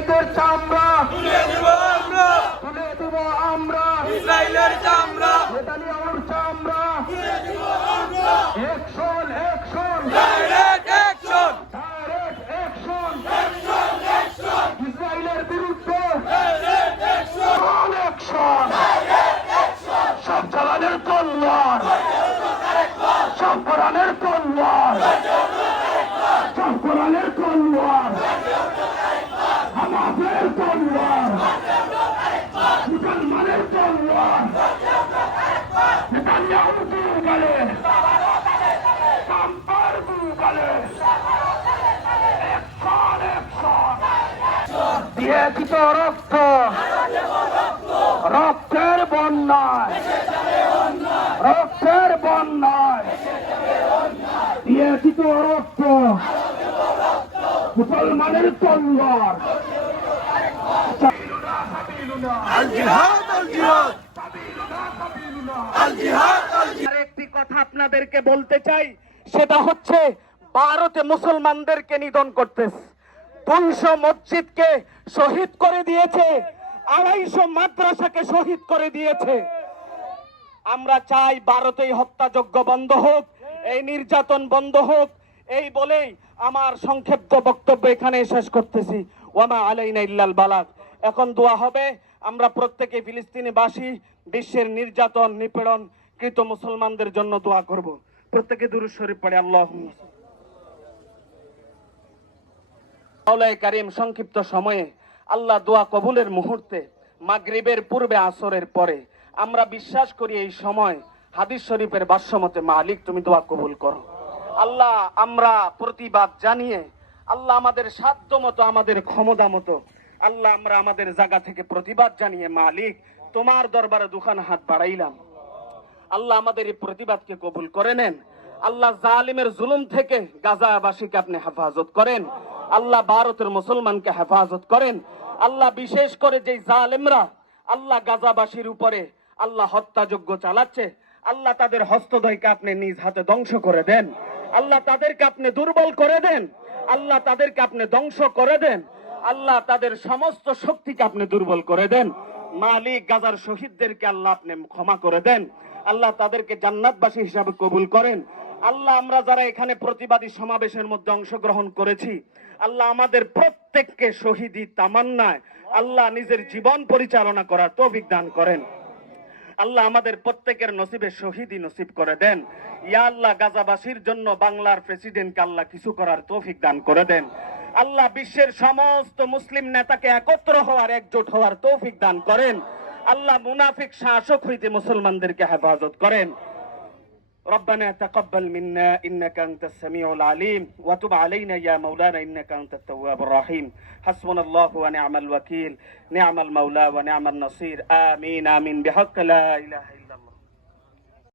শহীদের চামড়া তুলে দেব আমরা, তুলে দেব আমরা, ইসরায়েলের চামড়া নেতানিয়াহুর চামড়া তুলে দেব আমরা। Action action direct action, direct action action, action, ইসরায়েলের বিরুদ্ধে ডাইরেক্ট অ্যাকশন, অ্যাকশন সব চালানের তলোয়ার সব কোরআনের তলোয়ার সব কোরআনের তলোয়ার হামাসের তলোয়ার মুসলমানের তলোয়ার নেতানিয়াহু দুর্বলে ট্রাম্পের দুর্বলে অ্যাকশন অ্যাকশন দিয়েছি তো রক্ত রক্তের বন্যায় রক্তের বন্যায় দিয়েছি তো রক্ত মুসলমানের তলোয়ার আল জিহাদ, আল জিহাদ, আল জিহাদ, আল জিহাদ। একটি কথা আপনাদেরকে বলতে চাই, সেটা হচ্ছে ভারতে মুসলমানদেরকে নিধন করতেছে, 200 মসজিদকে শহীদ করে দিয়েছে, 250 মাদ্রাসাকে শহীদ করে দিয়েছে। আমরা চাই ভারতেই হত্যাযজ্ঞ বন্ধ হোক, এই নির্যাতন বন্ধ হোক। এই বলেই আমার সংক্ষিপ্ত বক্তব্য এখানে শেষ করতেছি। ওয়ামা আলাইনা ইল্লাল বালাগ। এখন দোয়া হবে, আমরা প্রত্যেকে ফিলিস্তিনিবাসী বিশ্বের নির্যাতন নিপীড়ন কৃত মুসলমানদের জন্য দোয়া করব। প্রত্যেকে দুরূদ শরীফ পড়ে আল্লাহুম্মা মাওলায়ে কারীম। সংক্ষিপ্ত সময়ে আল্লাহ দোয়া কবুলের মুহূর্তে মাগরিবের পূর্বে আসরের পরে আমরা বিশ্বাস করি এই সময় হাদিস শরীফের ভাষ্যমতে মালিক তুমি দোয়া কবুল করো। আল্লাহ আমরা প্রতিবাদ জানিয়ে আল্লাহ আমাদের সাধ্য মতো আমাদের ক্ষমতা মতো আল্লাহ আমরা আমাদের জায়গা থেকে প্রতিবাদ জানিয়ে মালিক তোমার দরবারে দুখানা হাত বাড়াইলাম। আল্লাহ আমাদের এই প্রতিবাদকে কবুল করে নেন। আল্লাহ জালিমের জুলুম থেকে গাজাবাসীকে আপনি হেফাজত করেন। আল্লাহ ভারতের মুসলমানকে হেফাজত করেন। আল্লাহ বিশেষ করে যে জালেমরা আল্লাহ গাজাবাসীর উপরে আল্লাহ হত্যাযজ্ঞ চালাচ্ছে, আল্লাহ তাদের হস্তদ্বয়কে আপনি নিজ হাতে ধ্বংস করে দেন। আল্লাহ তাদেরকে আপনি দুর্বল করে দেন। আল্লাহ তাদেরকে আপনি ধ্বংস করে দেন। আল্লাহ তাদের সমস্ত শক্তিকে আপনি দুর্বল করে দেন। মালিক গাজার শহীদদেরকে আল্লাহ আপনি ক্ষমা করে দেন। আল্লাহ তাদেরকে জান্নাতবাসী হিসাবে কবুল করেন। আল্লাহ আমরা যারা এখানে প্রতিবাদী সমাবেশের মধ্যে অংশগ্রহণ করেছি, আল্লাহ আমাদের প্রত্যেককে শহীদি তামান্নায় আল্লাহ নিজের জীবন পরিচালনা করার তৌফিক দান করেন। আল্লাহ আমাদের প্রত্যেকের নসিবে শহীদি নসিব করে দেন। ইয়া আল্লাহ গাজাবাসীর জন্য বাংলার প্রেসিডেন্টকে আল্লাহ কিছু করার তৌফিক দান করে দেন। আল্লাহ বিশ্বের সমস্ত মুসলিম নেতাকে একত্র হওয়ার একজোট হওয়ার তৌফিক দান করেন। আল্লাহ মুনাফিক শাসক হইতে মুসলমানদেরকে হেফাজত করেন। ربنا تقبل منا إنك أنت السميع العليم وتب علينا يا مولانا إنك أنت التواب الرحيم حسبنا الله ونعم الوكيل نعم المولى ونعم النصير آمين آمين بحق لا إله إلا